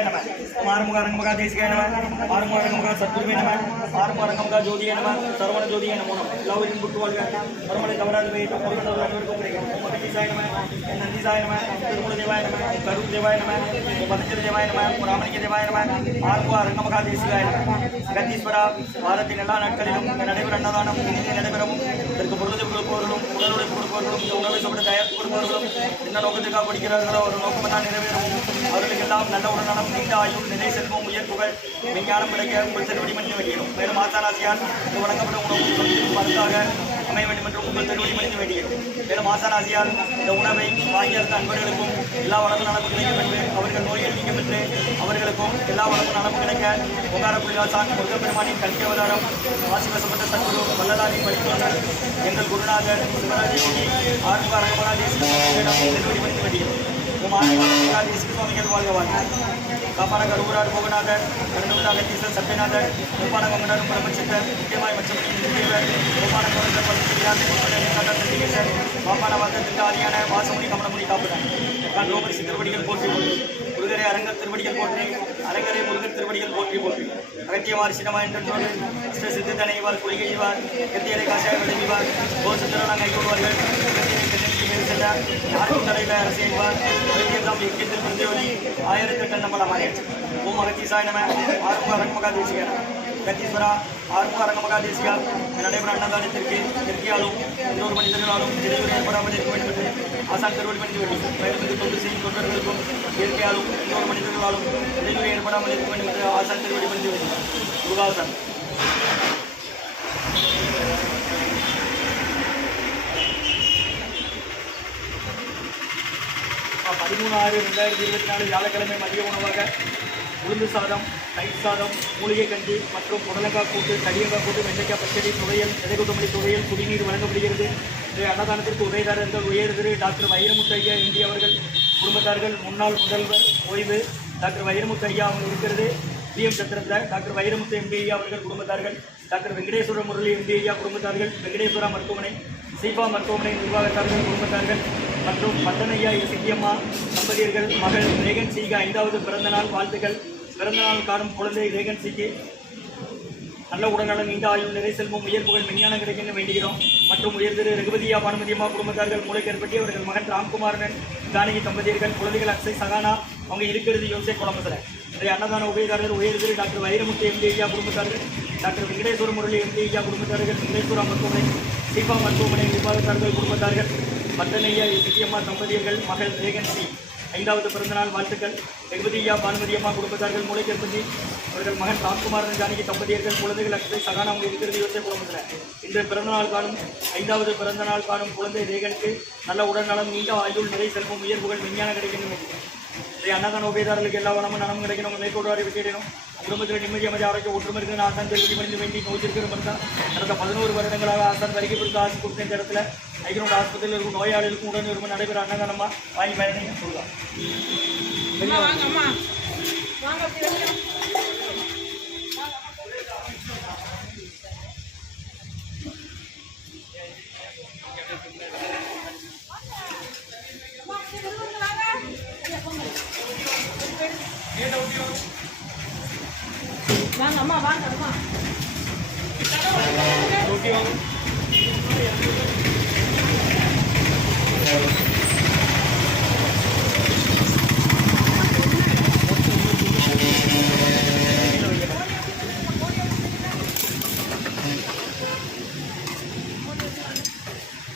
சிவாய நம ஆறுமுக அரங்கமகா தேசிகாய நம ஆறுமுக அரங்கமகா சத்குருவே நம ஆறுமுக அரங்கமகா ஜோதியே நம சரவண ஜோதியே நமோ நம எல்லாவரையும் புட்டு வாழ்க மறுமலை தவறாது வேண்டும் பொருள் அனைவருக்கும் கிடைக்கும் ஓம் நந்திசாய நம ஓம் நந்திசாய நம ஓம் திருமூல தேவாய நம ஓம் கருண் தேவாய நம ஓம் பதஞ்சல தேவாய நம ஓம் ராமலிங்க தேவாய நம ஆறுமுக அரங்கமகா தேசிகாய நம கத்தீஸ்வரா வாரத்தின் எல்லா நாட்களிலும் இங்கு நடைபெற அன்னதானம் இனிதே நடைபெறவும் இதற்கு பொருளை கொடுப்பவர்களும் உடலுடைய கொடுப்பவர்களும் இந்த உணவை சாப்பிட தயாரித்து கொடுப்பவர்களும் என்ன நோக்கத்துக்காக படிக்கிறார்களோ ஒரு நோக்கமெல்லாம் நிறைவேறவும் அவர்களுக்கு எல்லாம் நல்ல உடல்நலம் நீண்ட ஆயுள் நிலை செல்வம் உயர் புகழ் விஞ்ஞானம் கிடைக்க உங்கள் திருவடி மனித வேண்டியும் மேலும் ஆசாராசியால் வழங்கப்படும் உணவு மருந்தாக அமைய வேண்டும் என்று உங்கள் திருவடி மனித வேண்டியும் மேலும் ஆசாராசியால் இந்த உணவை வாங்கி இருந்த அன்பர்களுக்கும் எல்லா வளமும் நலமும் கிடைக்க பெற்று அவர்கள் நோயை நீங்க பெற்று அவர்களுக்கும் எல்லா வளமும் நடப்பு கிடைக்க உங்கார புலிகாசான் முருகப்பெருமானின் கல்வி அவதாரம் வாசிவசப்பட்ட சத்குரு வல்லலாரின் வழித்தோன்றல் எங்கள் குருநாதர் சிவராஜ யோகி ஆறுமுக திருவடி மனித வேண்டியும் உம் ஆறுமுக தேசிய சுவாமிகள் வாழ்க வாழ்க காப்பான கருவூராடு போகநாதர் கருணூர் அகத்தீசர் சத்யநாதர் உப்பான கங்கனர் பிரபஞ்சத்தர் முக்கியமாய் மச்சமணி தேவர் உப்பான கவர்ந்த பல்வேறு பாப்பான வாதத்திற்கு ஆதியான வாசமுனி காப்புதான் நான் ரோமர் திருவடிகள் போற்றி போற்றி முருகரை அரங்கர் திருவடிகள் போற்றி அரங்கரை முருகர் திருவடிகள் போற்றி போற்றி அகத்தியமார் சினமா என்று சொல்லி இஷ்ட சித்து தனைவார் குளிகை செய்வார் கத்தியரை காசாய விளைவிவார் ஓ சித்திரனாக கைகொள்வார்கள் மேல் செல்ல யாருக்கும் தடையில அரசு செய்வார் அகத்தியம் எக்கியத்தில் பிரதியோதி ஆயிரத்தி எட்டு நம்மள மாறியாச்சு ஓம் அகத்தீசாய நம ஆறுமுக அரங்கமகா தேசிய கத்தீஸ்வரா ஆறுமுக அரங்கமகா தேசியா நடைபெற அன்னதானத்திற்கு இயற்கையாலும் இன்னொரு மனிதர்களாலும் இடையூறு ஏற்படாமல் இருக்க வேண்டும் என்று ஆசான் திருவடி மனித வேண்டும் மேலும் இது தொண்டு செய்யும் தொண்டர்களுக்கும் இயற்கையாலும் இன்னொரு மனிதர்களாலும் இடையூறு ஏற்படாமல் இருக்க வேண்டும் என்று ஆசான் திருவடி மனித வேண்டும் முருகாசன் பதிமூணு ஆறு ரெண்டாயிரத்தி இருபத்தி நாலு வியாழக்கிழமை மதிய உணவாக உளுந்து சாதம் தயிர் சாதம் மூலிகை கஞ்சி மற்றும் புடலங்காய் கூட்டு கடியங்காய் கூட்டு வெண்டைக்காய் பச்சடி துவையல் எதைக்குத்தமல்லி துவையல் குடிநீர் வழங்கப்படுகிறது. இன்றைய அன்னதானத்திற்கு உதயதாரர்கள் உயர் திரு டாக்டர் வைரமுத்து ஐயா இந்திய அவர்கள் குடும்பத்தார்கள் முன்னாள் முதல்வர் ஓய்வு டாக்டர் வைரமுத்து ஐயா அவங்க இருக்கிறது பிஎம் சத்திரத்தில் டாக்டர் வைரமுத்து எம்பி ஐயா அவர்கள் குடும்பத்தார்கள் டாக்டர் வெங்கடேஸ்வர முரளி எம்பி ஐயா குடும்பத்தார்கள் வெங்கடேஸ்வரா மருத்துவமனை சீபா மருத்துவமனை நிர்வாகத்தார்கள் குடும்பத்தார்கள் மற்றும் பட்டனையா இசக்கியம்மா தம்பதியர்கள் மகள் ரேகன் சிக்கு ஐந்தாவது பிறந்த நாள் வாழ்த்துக்கள். பிறந்த நாள் காணும் குழந்தை ரேகன் சிக்கு நல்ல உடல்நலம் நீண்ட ஆயுள் நிறை செல்வம் உயர் புகழ் விஞ்ஞானம் கிடைக்கணும் வேண்டுகிறோம். மற்றும் உயர்திரு ரகுபதியா பானுமதியம்மா குடும்பத்தார்கள் மூளைக்கேற்பட்டி அவர்கள் மகன் ராம்குமாரன் ஜானகி தம்பதியர்கள் குழந்தைகள் அக்ஷய் சகானா அவங்க இருக்கிறது யோசை குழம்புல இன்றைய அன்னதான உபயதாரர் உயர் திரு டாக்டர் வைரமுத்து எம்டி ஐயா குடும்பத்தார்கள் டாக்டர் வெங்கடேஸ்வர முரளி எம்டி ஐயா குடும்பத்தார்கள் வெங்கடேஸ்வரா மருத்துவமனை சீபா மருத்துவமனை நிர்வாகத்தார்கள் குடும்பத்தார்கள் பத்தனையா சிக்கியம்மா தம்பதியர்கள் மகள் ரேகன்சி ஐந்தாவது பிறந்தநாள் வாழ்த்துக்கள். ரகுபதியா பானுமதியம்மா குடும்பத்தார்கள் மூளைக்கற்பதி அவர்கள் மகன் ராம்குமாரன் ஜானகி தம்பதியர்கள் குழந்தைகள் அக்ஷய் சகானா இருக்கிறது இவற்றை குடும்பத்தில் இன்று பிறந்தநாள் காணும் ஐந்தாவது பிறந்தநாள் காணும் குழந்தை ரேகனுக்கு நல்ல உடல்நலம் நீண்ட ஆயுள் நிறை செல்வம் உயர் புகழ் விஞ்ஞானம் கிடைக்கணும். இன்றைய அன்னதான உபயதாரர்களுக்கு எல்லா வளமும் நலமும் கிடைக்கணும். மேற்கொண்டு அறிவிக்கிறோம் குடும்பத்தில் நிம்மதி அமைதி ஆரோக்கிய ஒற்றுமை இருக்கு ஆசான் தெரிவித்து மனித வேண்டி நோய்ச்சிருக்கிற மருந்தான் கடந்த பதினோரு வருடங்களாக ஆசான் வரைக்கும் கொடுத்து ஆசை கொடுத்த இந்த இடத்துல ஐக்கிரோட ஆஸ்பத்திரியில் இருக்கும் நோயாளிகளுக்கும் உடன் இருக்கும் நடைபெற அன்னதானமா? வாங்கி பயணிங்க சொல்லலாம் வாங்க அம்மா வாங்க அப்படி வெளியே. வாங்க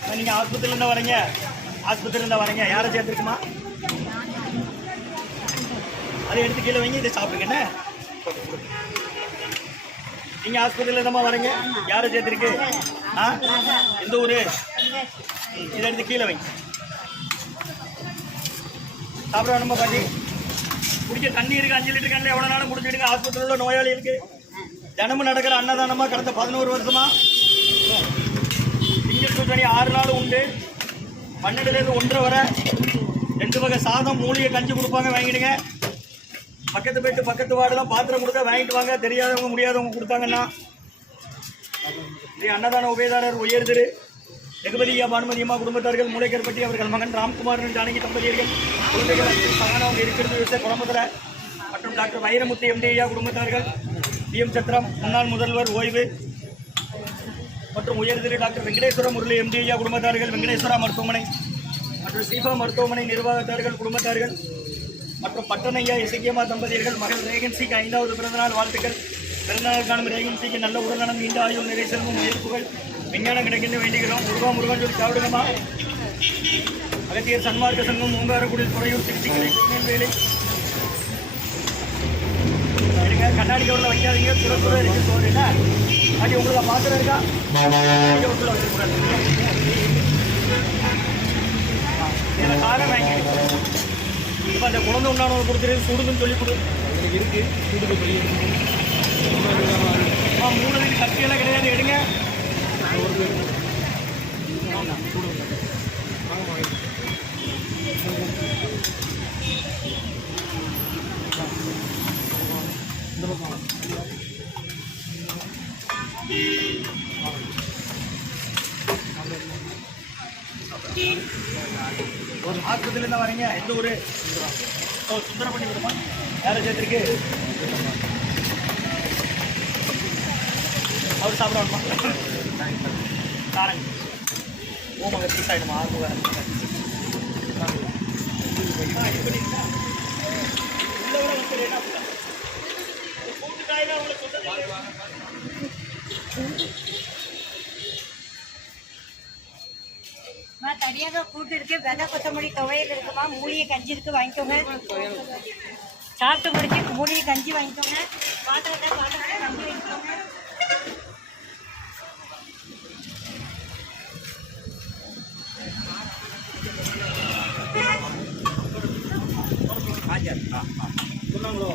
அம்மா நீங்க ஆஸ்பத்திரியில இருந்தா வரீங்க. ஆஸ்பத்திரியில இருந்தா வரீங்க. யாரை சேர்த்துருக்குமா? அதை எடுத்து கீழே வைங்க இதை சாப்பிடுங்க. என்ன? நீங்கள் ஆஸ்பத்திரியில இருந்தா வரீங்க? யாரை சேர்த்துருக்கு? ஆ? எந்த ஊரு? இதை எடுத்து கீழே வைங்க சாப்பிட வேணுமா பாட்டி? குடிக்க தண்ணி இருக்கு அஞ்சு லிட்டர் கண்ணில் எவ்வளோ நாளும் குடிச்சிடுங்க ஆஸ்பத்திரியில் உள்ள நோயாளி இருக்கு. தினமும் நடக்கிற அன்னதானமா கடந்த பதினோரு வருஷமா? திங்கள் டு ஆறு நாள் உண்டு. பன்னெண்டுலேருந்து ஒன்றரை வரை. ரெண்டு வகை சாதம் மூலிகை கஞ்சி கொடுப்பாங்க வாங்கிடுங்க. பக்கத்து போயிட்டு பக்கத்து வார்டு பாத்திரம் கொடுத்தா வாங்கிட்டு வாங்க. தெரியாதவங்க முடியாதவங்க கொடுத்தாங்கன்னா. ஸ்ரீ அன்னதான உபயதாரர் உயர்திரு திரு. பானுமதியம்மா குடும்பத்தார்கள் மூளைக்கற்பட்டி அவர்கள் மகன் ராம்குமாரன் ஜானகி தம்பதியர்கள் குழந்தைகள் சகானவங்க இருக்கிறது விவசாய குழம்புல மற்றும் டாக்டர் வைரமுத்து எம்டிஐயா குடும்பத்தார்கள் குடும்பத்தார்கள் டிஎம் சத்திரம் முன்னாள் முதல்வர் ஓய்வு. மற்றும் உயர்திரு டாக்டர் வெங்கடேஸ்வர முரளி எம்டிஐயா குடும்பத்தார்கள் வெங்கடேஸ்வரா மருத்துவமனை. மற்றும் சீஃபா மருத்துவமனை நிர்வாகத்தார்கள் குடும்பத்தார்கள். மற்றும் பட்டணையா இசைக்கியமா தம்பதியர்கள் மகள் ரேகன்சிக்கு ஐந்தாவது பிறந்தநாள் வாழ்த்துக்கள். பிறந்தநாள் காணும் ரேகன்சிக்கு நல்ல உடல்நலம் நீண்ட ஆயுள் நிறை செல்வம் உயிர்ப்புகள் விஞ்ஞானம் கிடைக்கின்ற வேண்டுகிறோம் முருகா முருகன் சொல்லி சாப்பிடுங்கம்மா. அகத்தியர் சன்மார்க்க சங்கம் மூங்காரக்குடி துறையூர் திருச்சிக்கலை வேலை கண்ணாடி கவரில் வைக்காதீங்க. துறை துறை இருக்கு சொல்றீங்களா அது உங்களுக்கு பாத்திரம் இருக்கா? உள்ள வச்சுக்கூடாது காரம் வாங்கி இப்போ அந்த குழந்தை உண்டானவங்க கொடுத்துரு சுடுதுன்னு சொல்லி கொடு. இருக்கு. சுடுது பெரிய ஆ மூணு வீடு கத்தியெல்லாம் கிடையாது. எடுங்க. ஒரு ஒரு மாசத்துலேருந்து வரீங்க எந்த ஊர்? சுந்தரம் பண்ணி விடுமா யாரை சேர்த்துருக்கு? அவர் சாப்பிடணுமா? காரங்க. ஓமக பீஸ் ஆகிடுமா ஆறு வேறு. உள்ளவரை உங்களுக்கு ரேட்டாக போட்டாங்க கூட்டு காயில் உங்களுக்கு தனியாக கூட்டு இருக்கு வெதை கொத்தமல்லி துவையல் இருக்குமா மூலிகை கஞ்சி இருக்கு வாங்கிக்கோங்க. சாப்பிட்டு முடிச்சு மூலிகை கஞ்சி வாங்கிக்கோங்க. பாத்திரத்தை பாத்திரத்தை கஞ்சி வாங்கிக்கோங்க. சொன்னாங்களோ